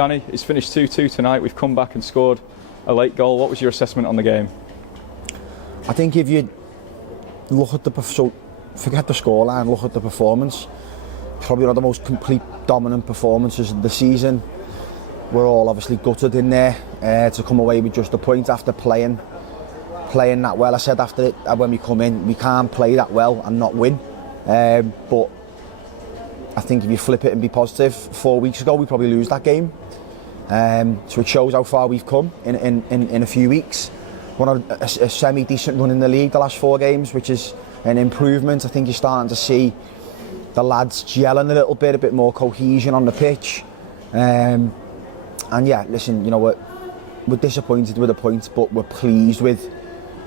Danny, it's finished 2-2 tonight. We've come back and scored a late goal. What was your assessment on the game? I think if you look at forget the scoreline, look at the performance, probably one of the most complete dominant performances of the season. We're all obviously gutted in there to come away with just a point after playing that well. I said after it when we come in, we can't play that well and not win. But I think if you flip it and be positive, 4 weeks ago we probably lose that game. So it shows how far we've come in a few weeks. We're on a semi-decent run in the league the last 4 games, which is an improvement. I think you're starting to see the lads gelling a little bit, a bit more cohesion on the pitch. And yeah, listen, you know, we're disappointed with the points, but we're pleased with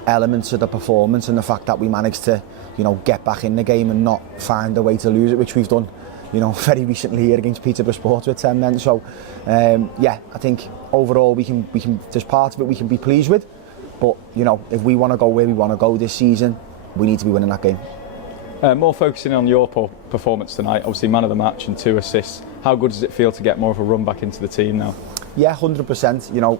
elements of the performance and the fact that we managed to, you know, get back in the game and not find a way to lose it, which we've done, you know, very recently here against Peterborough Sports with 10 men. So yeah, I think overall we can there's part of it we can be pleased with, but you know, if we want to go where we want to go this season, we need to be winning that game. More focusing on your performance tonight, obviously man of the match and 2 assists. How good does it feel to get more of a run back into the team now? Yeah, 100%. You know,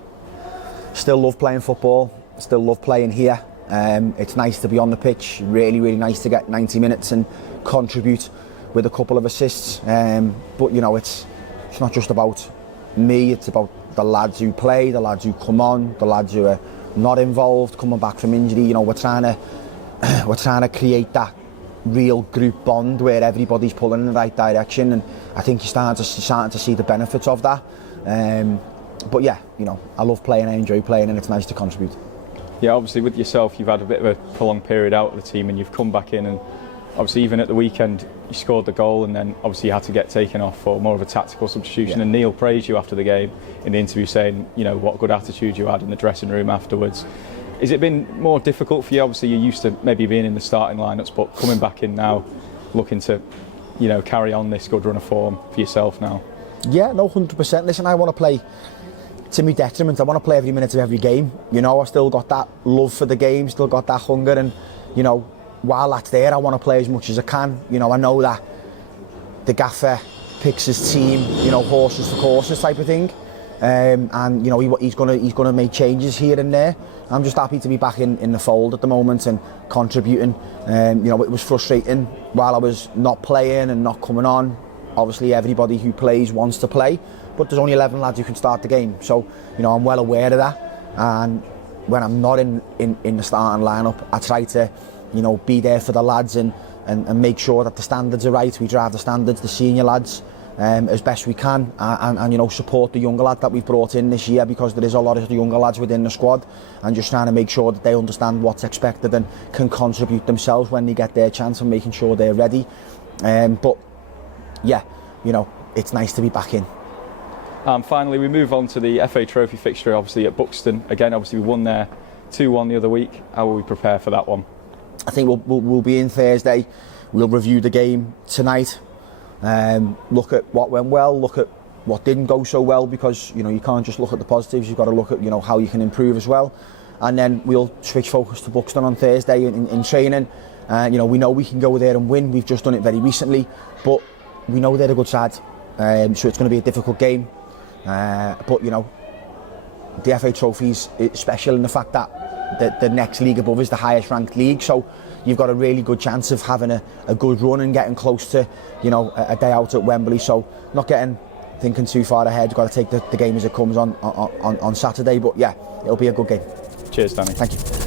still love playing football, still love playing here. It's nice to be on the pitch, really, really nice to get 90 minutes and contribute with a couple of assists. But you know, it's not just about me, it's about the lads who play, the lads who come on, the lads who are not involved, coming back from injury. You know, we're trying to create that real group bond where everybody's pulling in the right direction, and I think you're starting to see the benefits of that. But yeah, you know, I love playing, I enjoy playing, and it's nice to contribute. Yeah, obviously with yourself, you've had a bit of a prolonged period out of the team, and you've come back in, and obviously even at the weekend you scored the goal, and then obviously you had to get taken off for more of a tactical substitution. Yeah. And Neil praised you after the game in the interview, saying, you know, what good attitude you had in the dressing room afterwards. Has it been more difficult for you? Obviously you're used to maybe being in the starting lineups, but coming back in now, looking to, you know, carry on this good run of form for yourself now. Yeah, no, 100%. Listen, I want to play to my detriment. I want to play every minute of every game. You know, I still got that love for the game, still got that hunger, and you know, while that's there, I want to play as much as I can. You know, I know that the gaffer picks his team, you know, horses for courses type of thing. And you know, he's gonna make changes here and there. I'm just happy to be back in the fold at the moment and contributing. You know, it was frustrating while I was not playing and not coming on. Obviously everybody who plays wants to play, but there's only 11 lads who can start the game. So, you know, I'm well aware of that. And when I'm not in the starting lineup, I try to, you know, be there for the lads and make sure that the standards are right. We drive the standards, the senior lads, as best we can, and you know, support the younger lad that we've brought in this year, because there is a lot of the younger lads within the squad, and just trying to make sure that they understand what's expected and can contribute themselves when they get their chance, and making sure they're ready. But yeah, you know, it's nice to be back in. Finally, we move on to the FA Trophy fixture, obviously at Buxton. Again, obviously we won there 2-1 the other week. How will we prepare for that one? I think we'll be in Thursday. We'll review the game tonight. Look at what went well, look at what didn't go so well, because you know, you can't just look at the positives, you've got to look at, you know, how you can improve as well. And then we'll switch focus to Buxton on Thursday in training. You know, we know we can go there and win. We've just done it very recently, but we know they're a good side, so it's going to be a difficult game. But you know, the FA Trophy's special in the fact that the next league above is the highest ranked league, so you've got a really good chance of having a good run and getting close to, you know, a day out at Wembley. So not thinking too far ahead. You've got to take the game as it comes on Saturday. But yeah, it'll be a good game. Cheers, Danny. Thank you.